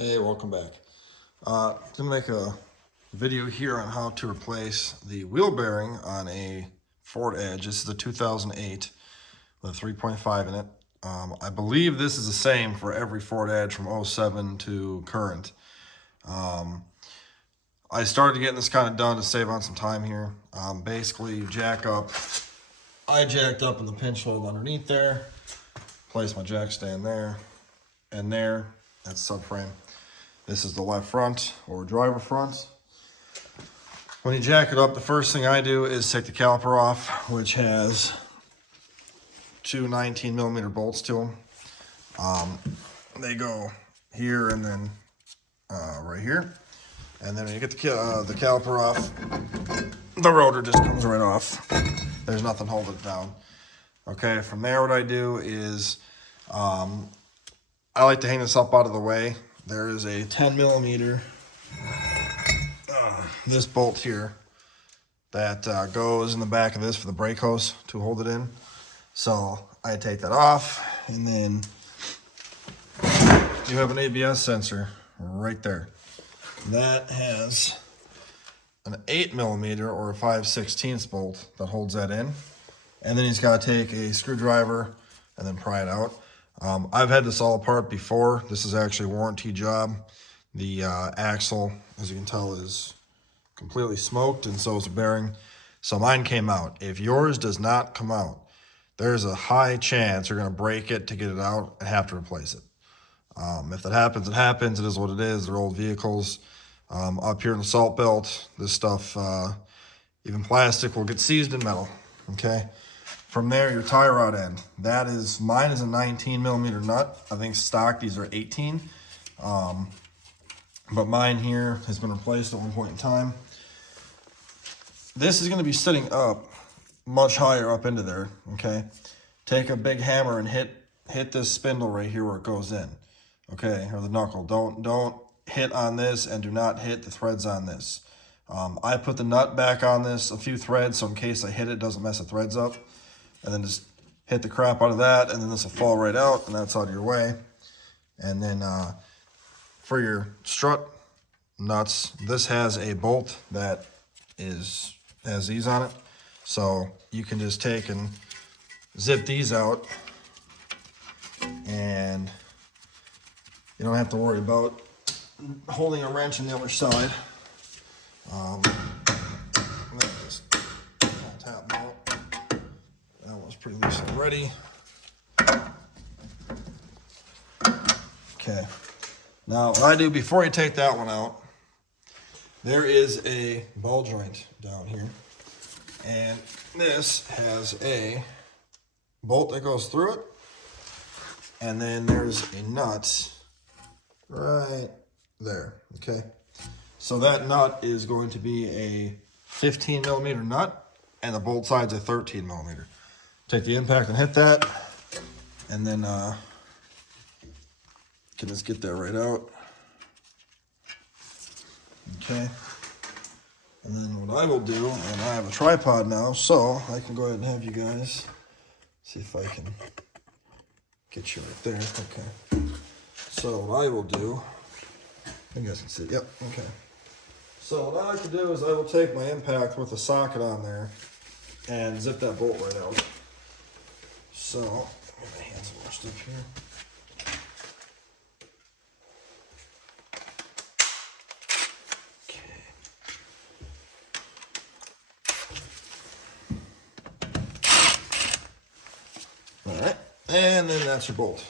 Hey, welcome back. I'm gonna make a video here on how to replace the wheel bearing on a Ford Edge. This is a 2008 with a 3.5 in it. I believe this is the same for every Ford Edge from 07 to current. I started getting this kind of done to save on some time here. Basically, you jack up. I jacked up in the pinch hole underneath there, place my jack stand there, and there. That's subframe. This is the left front or driver front. When you jack it up, the first thing I do is take the caliper off, which has two 19mm bolts to them. They go here and then right here. And then when you get the caliper off, the rotor just comes right off. There's nothing holding it down. Okay, from there what I do is I like to hang this up out of the way. There is a 10mm, this bolt here that goes in the back of this for the brake hose to hold it in. So I take that off, and then you have an ABS sensor right there. That has an 8mm or a 5/16 bolt that holds that in. And then he's got to take a screwdriver and then pry it out. I've had this all apart before. This is actually a warranty job. The axle, as you can tell, is completely smoked, and so is the bearing. So mine came out. If yours does not come out, there's a high chance you're going to break it to get it out and have to replace it. If that happens, it happens. It is what it is. They're old vehicles. Up here in the salt belt, this stuff, even plastic, will get seized in metal. Okay. From there, your tie rod end. Mine is a 19mm nut. I think stock these are 18. But mine here has been replaced at one point in time. This is going to be sitting up much higher up into there. Okay. Take a big hammer and hit this spindle right here where it goes in. Okay, or the knuckle. Don't hit on this, and do not hit the threads on this. I put the nut back on this, a few threads, so in case I hit it, doesn't mess the threads up. And then just hit the crap out of that, and then this will fall right out, and that's out of your way. And then for your strut nuts, this has a bolt that has these on it. So you can just take and zip these out, and you don't have to worry about holding a wrench on the other side. Just tap them out. That one's pretty loose already. Okay. Now, what I do before you take that one out, there is a ball joint down here. And this has a bolt that goes through it. And then there's a nut right there. Okay. So that nut is going to be a 15mm nut, and the bolt side's a 13mm. Take the impact and hit that, and then can just get that right out. Okay. And then what I will do, and I have a tripod now, so I can go ahead and have you guys see if I can get you right there. Okay. So what I will do, you guys can see, yep, okay. So what I like to do is I will take my impact with the socket on there and zip that bolt right out. So, get my hands washed up here. Okay. All right, and then that's your bolt.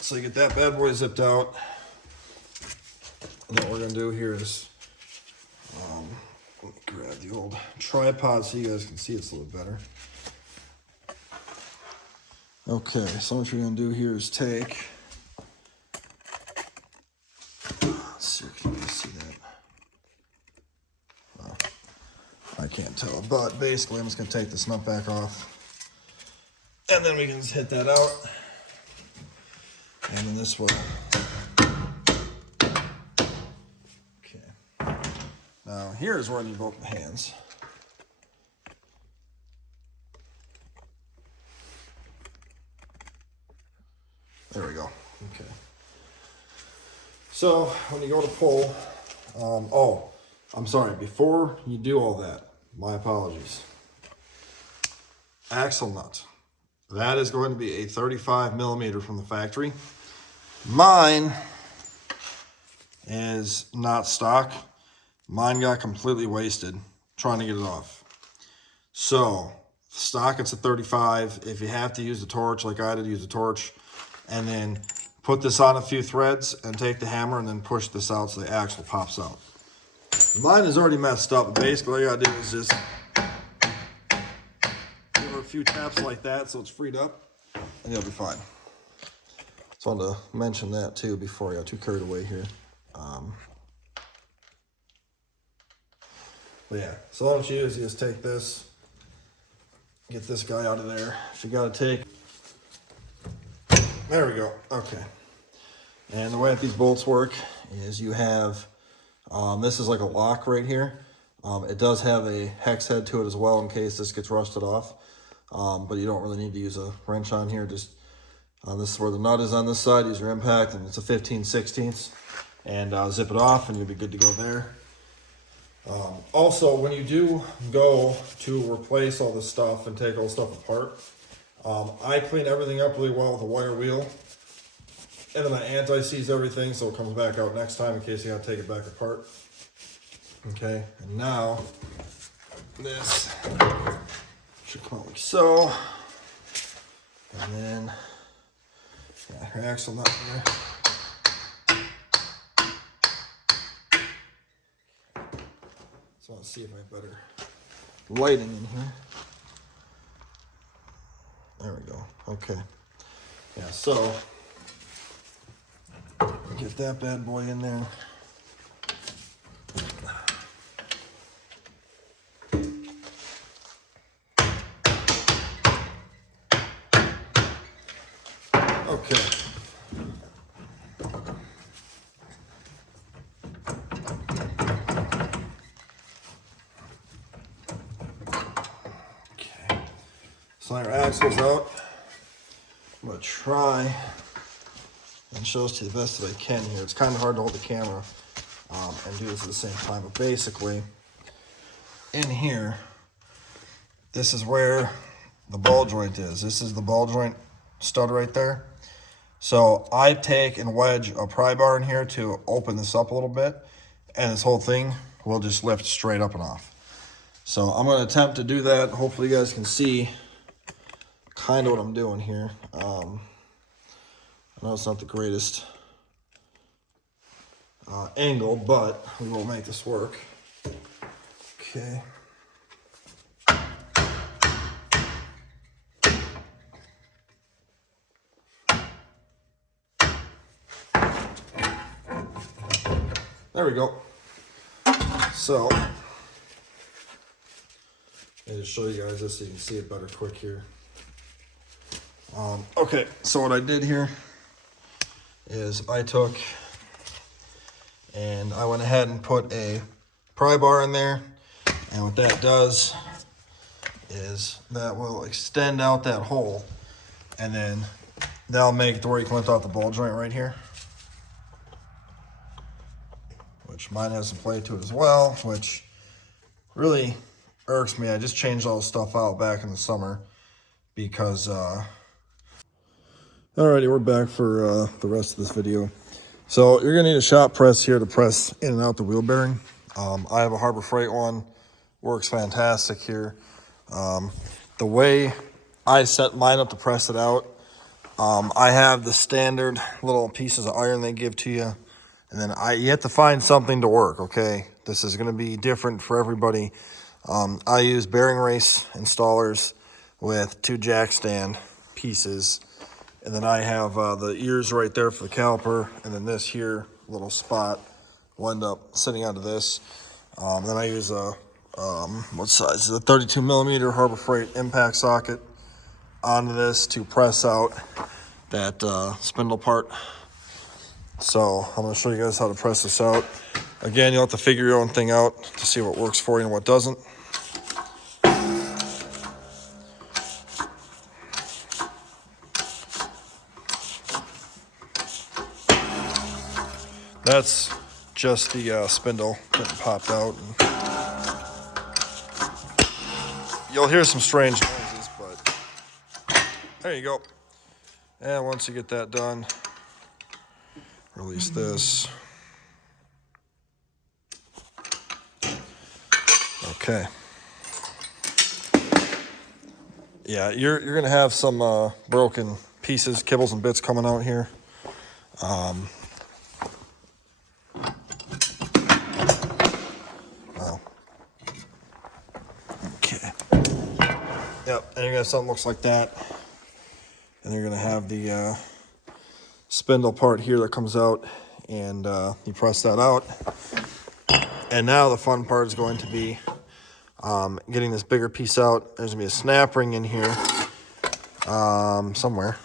So you get that bad boy zipped out. And what we're gonna do here is, let me grab the old tripod so you guys can see it's a little better. Okay, so what you're gonna do here is take, let's see, can you guys see that? Well, I can't tell, but basically I'm just gonna take this nut back off, and then we can just hit that out, and then this will. Now here's where I need both my hands. There we go. Okay. So when you go to pull, oh, I'm sorry, before you do all that, my apologies. Axle nut. That is going to be a 35 millimeter from the factory. Mine is not stock. Mine got completely wasted trying to get it off. So stock, it's a 35. If you have to use the torch, like I did, use a torch, and then put this on a few threads and take the hammer and then push this out so the axle pops out. Mine is already messed up. Basically, all you gotta do is just give her a few taps like that so it's freed up, and you'll be fine. So I wanted to mention that too before I got too carried away here. But yeah, so all you do is you just take this, get this guy out of there. If you gotta take, there we go, okay. And the way that these bolts work is you have, this is like a lock right here. It does have a hex head to it as well in case this gets rusted off. But you don't really need to use a wrench on here. Just this is where the nut is on this side. Use your impact, and it's a 15/16, and zip it off, and you'll be good to go there. Also, when you do go to replace all this stuff and take all the stuff apart, I clean everything up really well with a wire wheel, and then I anti-seize everything so it comes back out next time in case you gotta take it back apart. Okay, and now this should come out like so, and then got her axle nut here. So let's see if I have better lighting in here. There we go. Okay. Yeah, so get that bad boy in there. Okay. So your axle's out. I'm gonna try and show this to you the best that I can here. It's kind of hard to hold the camera and do this at the same time, but basically in here, this is where the ball joint is. This is the ball joint stud right there. So I take and wedge a pry bar in here to open this up a little bit, and this whole thing will just lift straight up and off. So I'm going to attempt to do that. Hopefully you guys can see kind of what I'm doing here. I know it's not the greatest angle, but we will make this work. Okay. There we go. So, I'll just show you guys this so you can see it better quick here. Okay, so what I did here is I took and I went ahead and put a pry bar in there, and what that does is that will extend out that hole, and then that'll make it to where you can lift out the ball joint right here, which mine has some play to it as well, which really irks me. I just changed all the stuff out back in the summer because alrighty, we're back for the rest of this video. So you're gonna need a shop press here to press in and out the wheel bearing. I have a Harbor Freight one, works fantastic here. The way I set mine up to press it out, I have the standard little pieces of iron they give to you, and then you have to find something to work, okay? This is gonna be different for everybody. I use bearing race installers with 2 jack stand pieces. And then I have the ears right there for the caliper, and then this here little spot will end up sitting onto this. Then I use a, what size is it? A 32 millimeter Harbor Freight impact socket onto this to press out that spindle part. So I'm gonna show you guys how to press this out. Again, you'll have to figure your own thing out to see what works for you and what doesn't. That's just the spindle that popped out. And you'll hear some strange noises, but there you go. And once you get that done, release this. Okay. Yeah, you're gonna have some broken pieces, kibbles, and bits coming out here. Wow. Okay. Yep, and you're gonna have something that looks like that, and you're gonna have the spindle part here that comes out, and you press that out. And now the fun part is going to be getting this bigger piece out. There's gonna be a snap ring in here somewhere.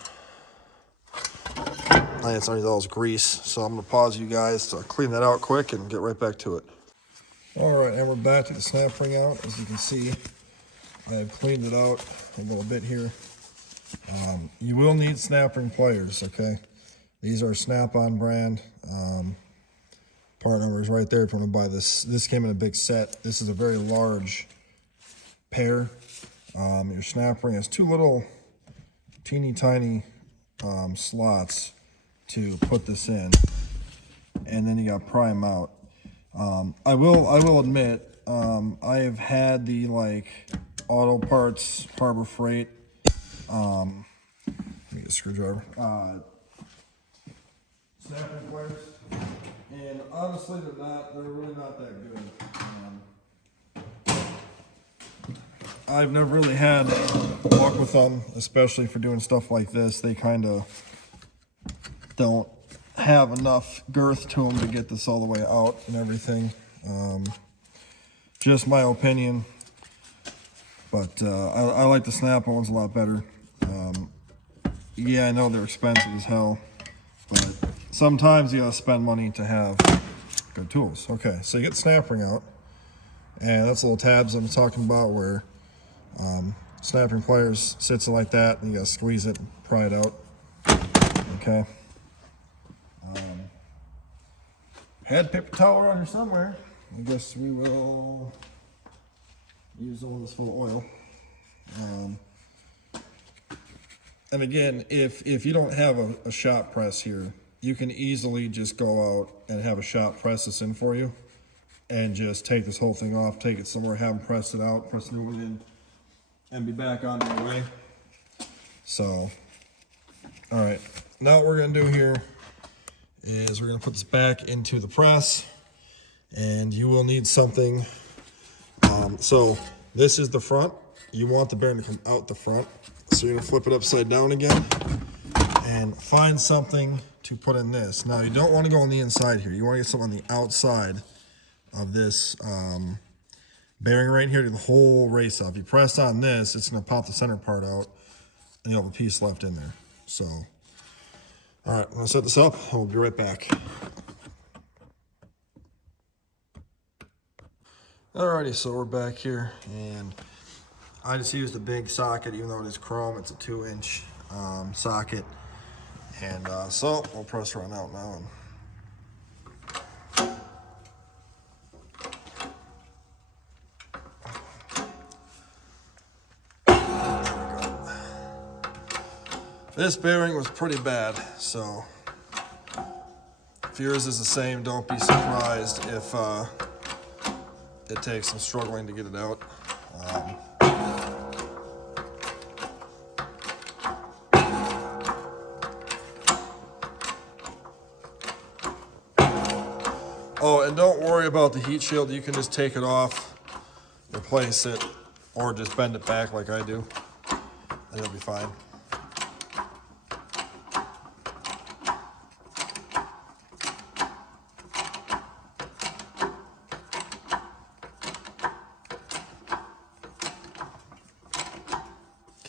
I think it's underneath all this grease, so I'm gonna pause you guys to clean that out quick and get right back to it. All right, and we're back to the snap ring out. As you can see, I have cleaned it out a little bit here. You will need snap ring pliers, okay? These are Snap-on brand. Part number is right there if you want to buy this. This came in a big set. This is a very large pair. Your snap ring has two little teeny tiny slots to put this in, and then you got pry them out. I will admit, I have had the Auto Parts Harbor Freight. Let me get a screwdriver. Snap-in pliers, and honestly, they're really not that good. I've never really had luck with them, especially for doing stuff like this. They kind of don't have enough girth to them to get this all the way out and everything. Just my opinion, but I like the Snap-on ones a lot better. Yeah, I know they're expensive as hell, but sometimes you gotta spend money to have good tools. Okay, so you get the snap ring out, and that's the little tabs I'm talking about where snap ring pliers sits like that, and you gotta squeeze it and pry it out. Okay. Had paper towel around here somewhere. I guess we will use the one that's full of oil. And again, if you don't have a shop press here, you can easily just go out and have a shop press this in for you and just take this whole thing off, take it somewhere, have them press it out, press a new one in, and be back on your way. So, all right, now what we're gonna do here is we're gonna put this back into the press, and you will need something. So this is the front. You want the bearing to come out the front. So you're gonna flip it upside down again and find something to put in this. Now you don't want to go on the inside here. You want to get something on the outside of this bearing right here to the whole race off. If you press on this, it's gonna pop the center part out and you'll have a piece left in there. So, all right, I'm gonna set this up and we'll be right back. Alrighty, so we're back here, and I just used a big socket, even though it is chrome. It's a 2-inch socket, and so we'll press run out now. This bearing was pretty bad, so if yours is the same, don't be surprised if it takes some struggling to get it out. Oh, and don't worry about the heat shield. You can just take it off, replace it, or just bend it back like I do, and it'll be fine.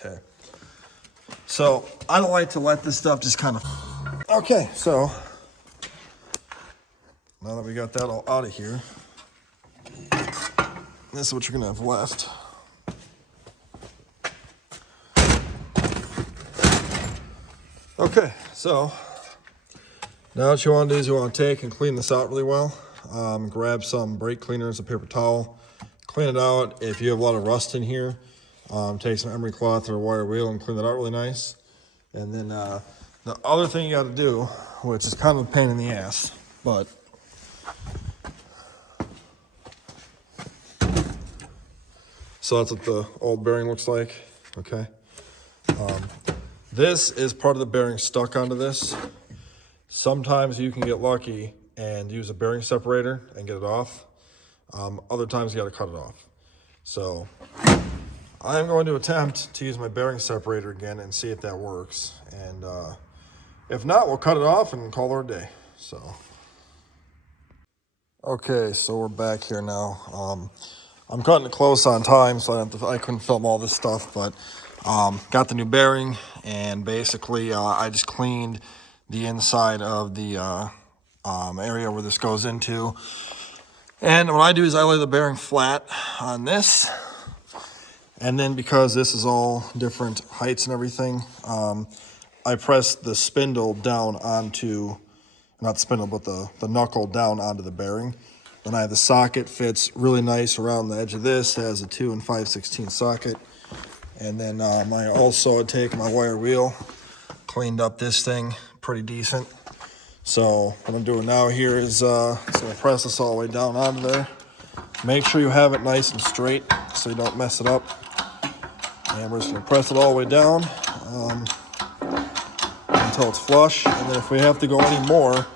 Okay, so I don't like to let this stuff just kind of... Okay, so now that we got that all out of here, this is what you're gonna have left. Okay, so Now what you want to do is you want to take and clean this out really well. Grab some brake cleaners, a paper towel, clean it out. If you have a lot of rust in here, take some emery cloth or a wire wheel and clean that out really nice. And then the other thing you got to do, which is kind of a pain in the ass, but so that's what the old bearing looks like, okay? This is part of the bearing stuck onto this. Sometimes you can get lucky and use a bearing separator and get it off. Other times you got to cut it off. So I'm going to attempt to use my bearing separator again and see if that works. And if not, we'll cut it off and call it a day. So, okay, so we're back here now. I'm cutting it close on time, so I couldn't film all this stuff, but got the new bearing, and basically I just cleaned the inside of the area where this goes into. And what I do is I lay the bearing flat on this, and then because this is all different heights and everything, I press the spindle down onto, not the spindle, but the knuckle down onto the bearing. Then I have the socket, fits really nice around the edge of this. It has a 2 5/16 socket. And then I also take my wire wheel, cleaned up this thing pretty decent. So what I'm doing now here is just gonna press this all the way down onto there. Make sure you have it nice and straight so you don't mess it up. And we're just gonna press it all the way down until it's flush. And then if we have to go any more,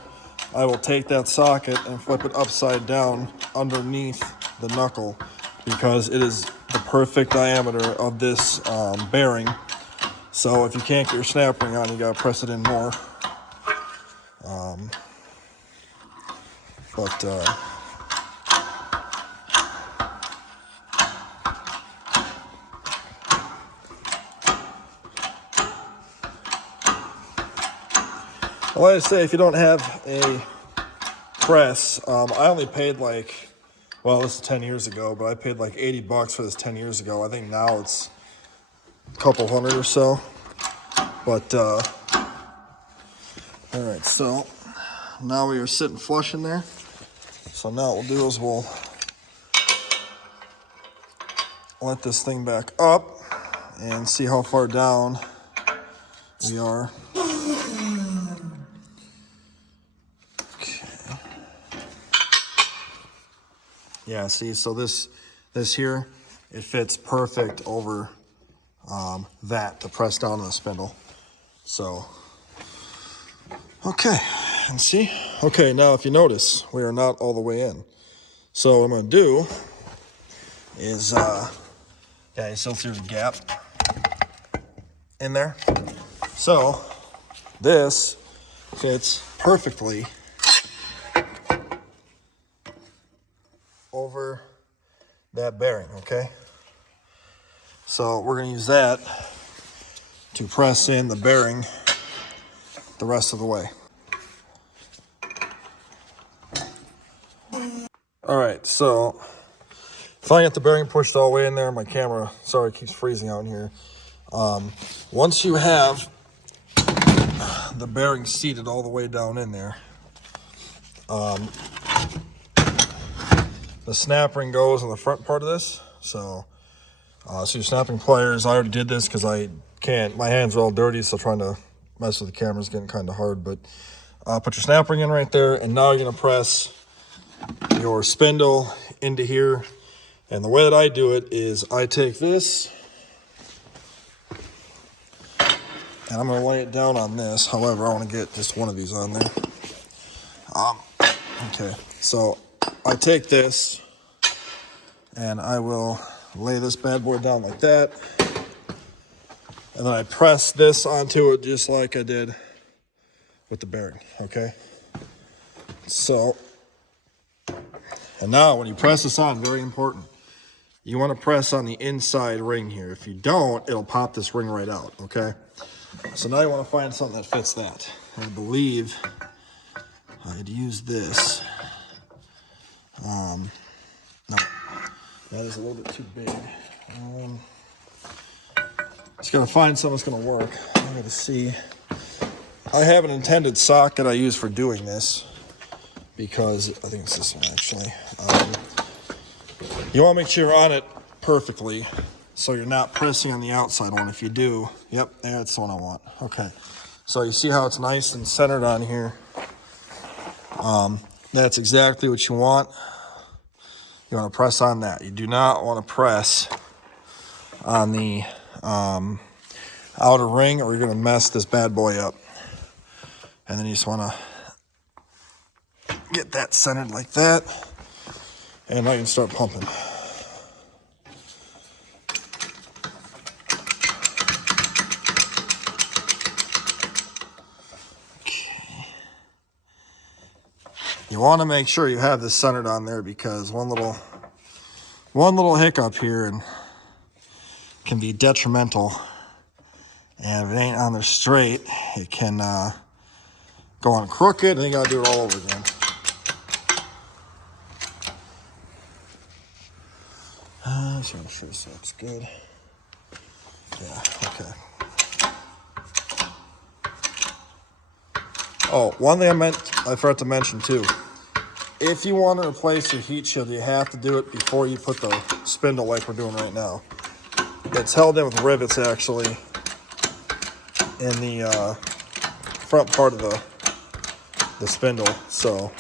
I will take that socket and flip it upside down underneath the knuckle, because it is the perfect diameter of this bearing. So if you can't get your snap ring on, you gotta press it in more. Like I say, if you don't have a press, I only paid like, well, this is 10 years ago, but I paid like $80 for this 10 years ago. I think now it's a couple hundred or so. But, all right, so now we are sitting flush in there. So now what we'll do is we'll let this thing back up and see how far down we are. Yeah, see, so this here, it fits perfect over that to press down on the spindle. So, okay, and see? Okay, now if you notice, we are not all the way in. So what I'm gonna do is, yeah, you still see the gap in there? So, this fits perfectly over that bearing, okay? So we're gonna use that to press in the bearing the rest of the way. All right, so if I get the bearing pushed all the way in there, my camera, sorry, keeps freezing out in here. Once you have the bearing seated all the way down in there, the snap ring goes on the front part of this. So your snapping pliers, I already did this because I can't, my hands are all dirty, so trying to mess with the camera is getting kind of hard. But put your snap ring in right there, and now you're gonna press your spindle into here. And the way that I do it is I take this and I'm gonna lay it down on this. However, I wanna get just one of these on there. Okay, so I take this and I will lay this bad boy down like that. And then I press this onto it just like I did with the bearing, okay? So, and now when you press this on, very important, you want to press on the inside ring here. If you don't, it'll pop this ring right out, okay? So now you want to find something that fits that. I believe I'd use this. No, that is a little bit too big. Just gotta find something that's gonna work. I gotta see. I have an intended socket I use for doing this because I think it's this one actually. You want to make sure you're on it perfectly so you're not pressing on the outside one. If you do, yep, that's the one I want. Okay, so you see how it's nice and centered on here. That's exactly what you want. You want to press on that. You do not want to press on the outer ring or you're going to mess this bad boy up. And then you just want to get that centered like that. And now you can start pumping. Okay. You want to make sure you have this centered on there because one little hiccup here and can be detrimental. And if it ain't on there straight, it can go on crooked and you gotta do it all over again. So I'm sure this looks good. Yeah, okay. Oh, one thing I forgot to mention too. If you want to replace your heat shield, you have to do it before you put the spindle like we're doing right now. It's held in with rivets actually in the front part of the spindle, so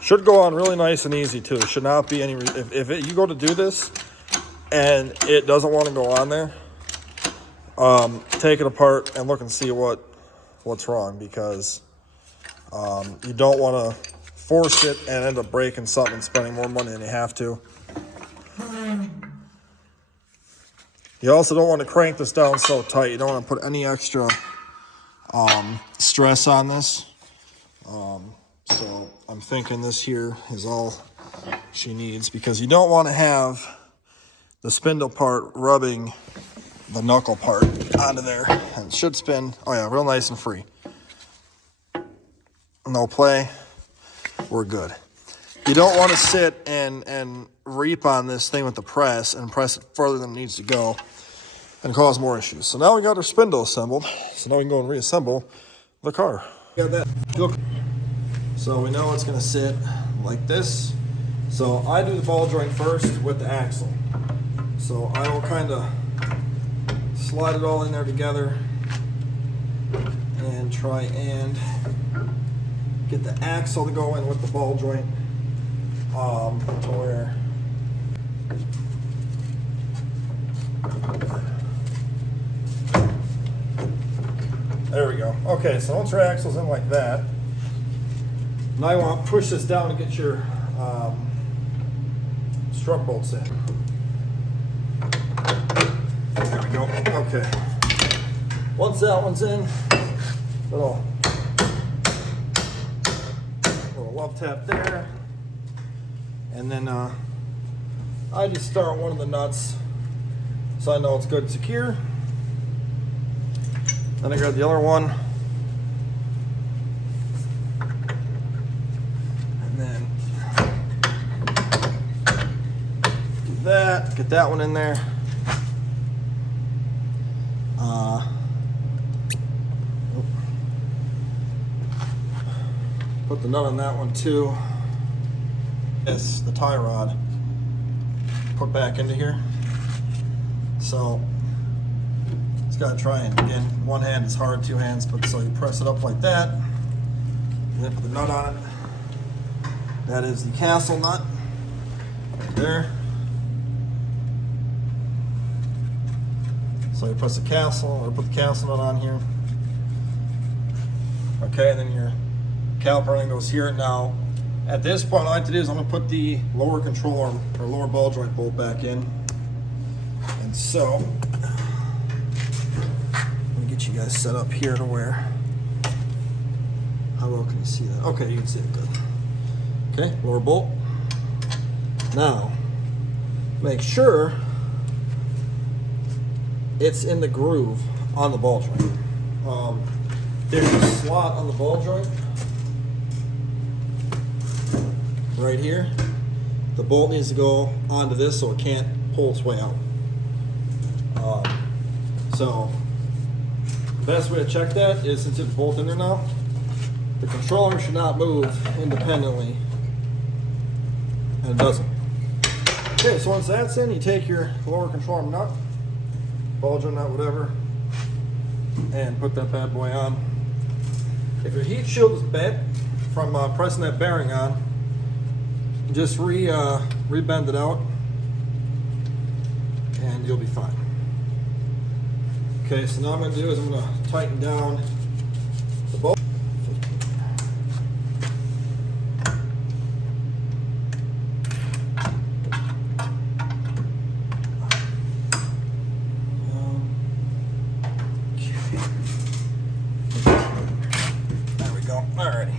should go on really nice and easy too. It should not be any if you go to do this and it doesn't want to go on there, take it apart and look and see what's wrong, because you don't want to force it and end up breaking something and spending more money than you have to. You also don't want to crank this down so tight. You don't want to put any extra stress on this. So I'm thinking this here is all she needs, because you don't want to have the spindle part rubbing the knuckle part onto there. And it should spin, oh yeah, real nice and free. No play, we're good. You don't want to sit and reap on this thing with the press and press it further than it needs to go and cause more issues. So now we got our spindle assembled. So now we can go and reassemble the car. Got that. So we know it's going to sit like this. So I do the ball joint first with the axle. So I will kind of slide it all in there together and try and get the axle to go in with the ball joint to where there we go. Okay, so once your axle's in like that, now you want to push this down to get your strut bolts in. There we go. Okay. Once that one's in, little love tap there, and then I just start one of the nuts so I know it's good and secure. Then I grab the other one, and then do that, get that one in there. Put the nut on that one too. This, the tie rod, put back into here. So it's got to try and, again, one hand is hard, two hands, but so you press it up like that, and then put the nut on it. That is the castle nut right there. So you press the castle, or put the castle nut on here. Okay, and then your caliper ring goes here. Now, at this point, all I have to do is I'm going to put the lower control arm or lower ball joint bolt back in. And so, let me get you guys set up here to where, how well can you see that? Okay, you can see it good. Okay, lower bolt. Now, make sure it's in the groove on the ball joint. There's a slot on the ball joint right here. The bolt needs to go onto this so it can't pull its way out. So the best way to check that is, since it's bolted in there now, the controller should not move independently, and it doesn't. Okay, so once that's in, you take your lower control arm nut, bulge nut, whatever, and put that bad boy on. If your heat shield is bent from pressing that bearing on, just re-bend it out, and you'll be fine. Okay, so now what I'm going to do is I'm going to tighten down the bolt. There we go. Alrighty.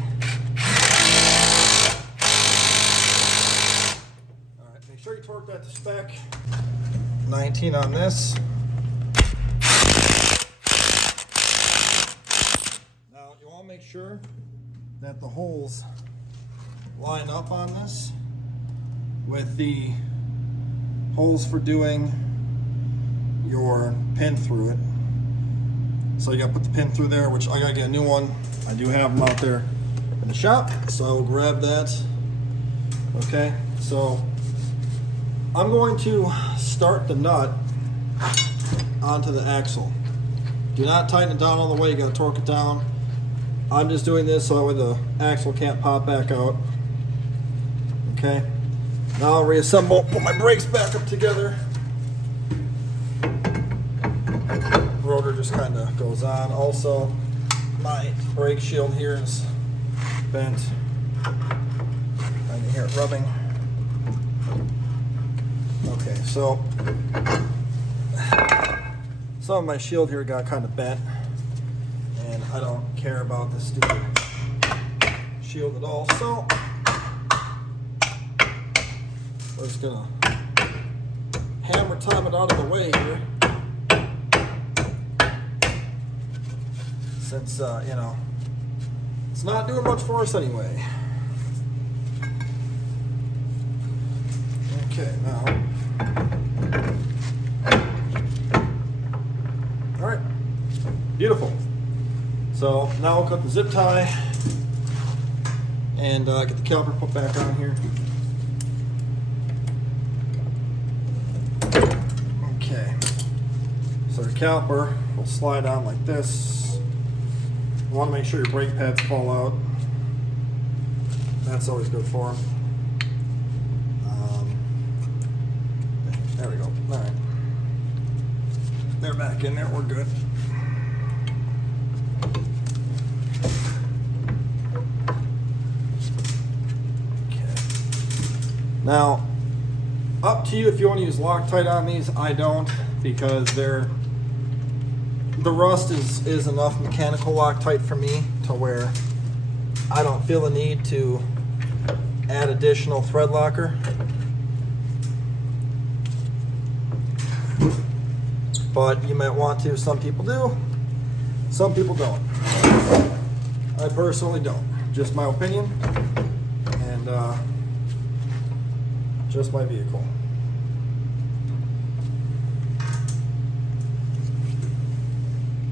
Alright, make sure you torque that to spec. 19 on this. Make sure that the holes line up on this with the holes for doing your pin through it. So you gotta put the pin through there, which I gotta get a new one. I do have them out there in the shop, so I will grab that. Okay, so I'm going to start the nut onto the axle. Do not tighten it down all the way, you gotta torque it down. I'm just doing this so that way the axle can't pop back out. Okay. Now I'll reassemble, put my brakes back up together. Rotor just kind of goes on. Also, my brake shield here is bent. I can hear it rubbing. Okay, so some of my shield here got kind of bent. And I don't care about this stupid shield at all, so we're just gonna hammer time it out of the way here, since you know, it's not doing much for us anyway. Okay, now, all right, beautiful. So now we'll cut the zip tie and get the caliper put back on here. Okay, so the caliper will slide on like this. You want to make sure your brake pads fall out. That's always good for them. There we go. All right, they're back in there. We're good. Now, up to you if you want to use Loctite on these. I don't, because the rust is enough mechanical Loctite for me to where I don't feel the need to add additional thread locker. But you might want to. Some people do, some people don't. I personally don't. Just my opinion. And just my vehicle.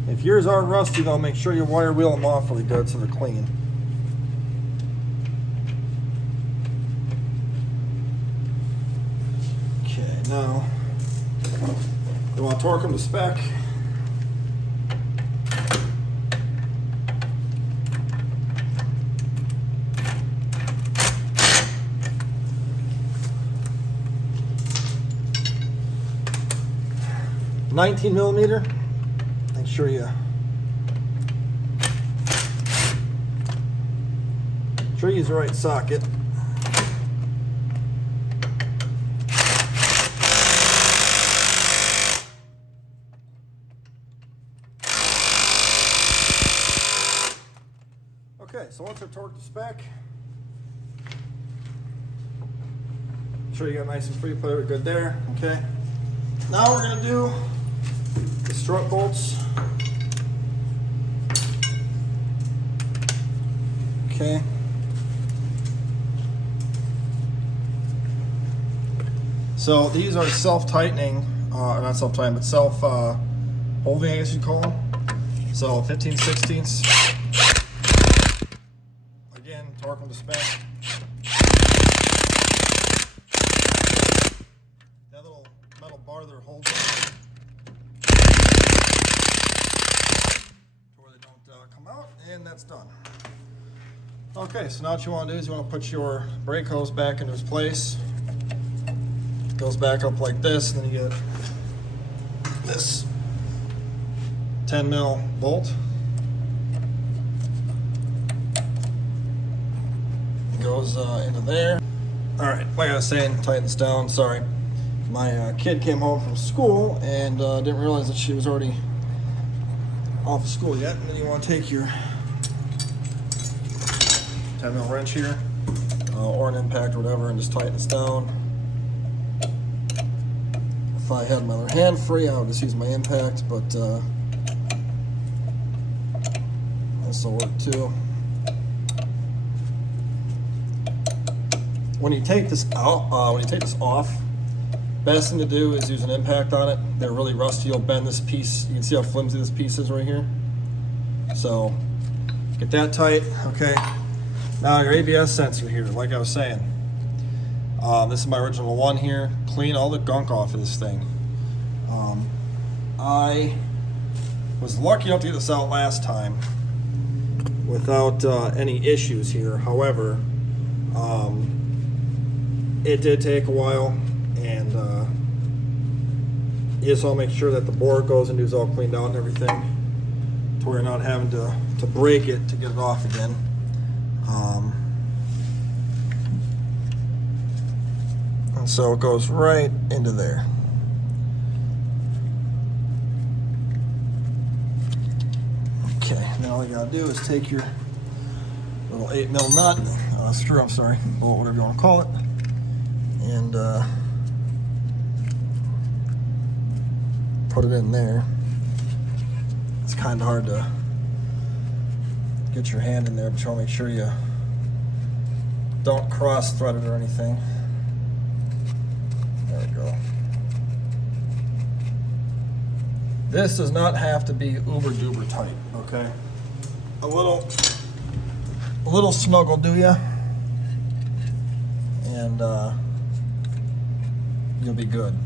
If yours are rusty though, make sure you wire wheel them off really good so they're clean. Okay, now you want to torque them to spec. $19mm. Make sure you use the right socket. Okay, so once they're torqued to spec, make sure you got nice and free, put it good there. Okay. Now we're gonna do the strut bolts. Okay. So these are self-tightening, not self-tightening, but self-holding, I guess you'd call them. So 15/16. Again, torque them to spin. That little metal bar there holds it to where they don't come out, and that's done. Okay, so now what you want to do is you want to put your brake hose back into its place. It goes back up like this, and then you get this 10 mil bolt. It goes into there. All right, like I was saying, tighten this down. Sorry, my kid came home from school and didn't realize that she was already off of school yet. And then you want to take your 10 mil wrench here, or an impact or whatever, and just tighten this down. If I had my other hand free, I would just use my impact, but this will work too. When you take this out, off, best thing to do is use an impact on it. They're really rusty. You'll bend this piece. You can see how flimsy this piece is right here. So get that tight. Okay. Now your ABS sensor here, like I was saying, this is my original one here. Clean all the gunk off of this thing. I was lucky enough to get this out last time without any issues here. However, it did take a while, and you just want to make sure that the board goes into is all cleaned out and everything, to where you're not having to break it to get it off again. And so it goes right into there. Okay, now all you gotta do is take your little 8 mil nut, screw, I'm sorry, bolt, whatever you want to call it, and put it in there. It's kind of hard to get your hand in there, but you want to make sure you don't cross thread it or anything. There we go. This does not have to be uber duper tight, okay? A little snuggle, do ya? And you'll be good.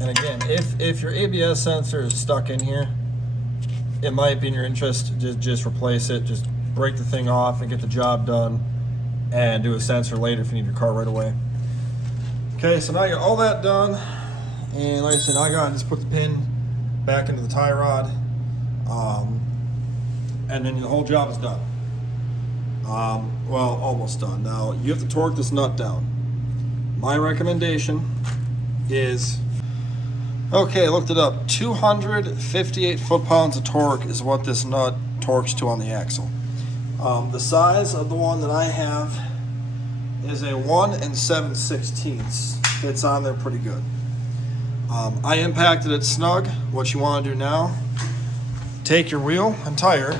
And again, if your ABS sensor is stuck in here, it might be in your interest to just replace it. Just break the thing off and get the job done, and do a sensor later if you need your car right away. Okay, so now you got all that done, and like I said, now I gotta just put the pin back into the tie rod, and then the whole job is done. Well, almost done. Now you have to torque this nut down. My recommendation is, okay, I looked it up, 258 foot-pounds of torque is what this nut torques to on the axle. The size of the one that I have is a 1 7/16. Fits on there pretty good. I impacted it snug. What you want to do now, take your wheel and tire.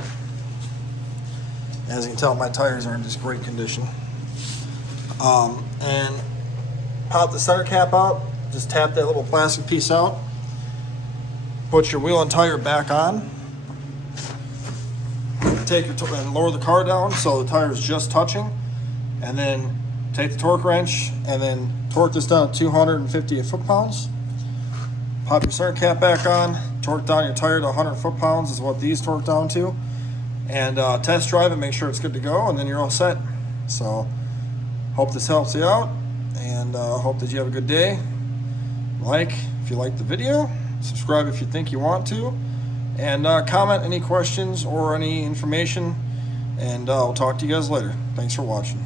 As you can tell, my tires are in just great condition. And pop the center cap out. Just tap that little plastic piece out. Put your wheel and tire back on. Take your and lower the car down so the tire is just touching, and then take the torque wrench and then torque this down to 258 foot-pounds. Pop your center cap back on. Torque down your tire to 100 foot-pounds is what these torque down to, and test drive it. Make sure it's good to go, and then you're all set. So, hope this helps you out, and hope that you have a good day. Like if you like the video, subscribe if you think you want to, and comment any questions or any information, and I'll talk to you guys later. Thanks for watching.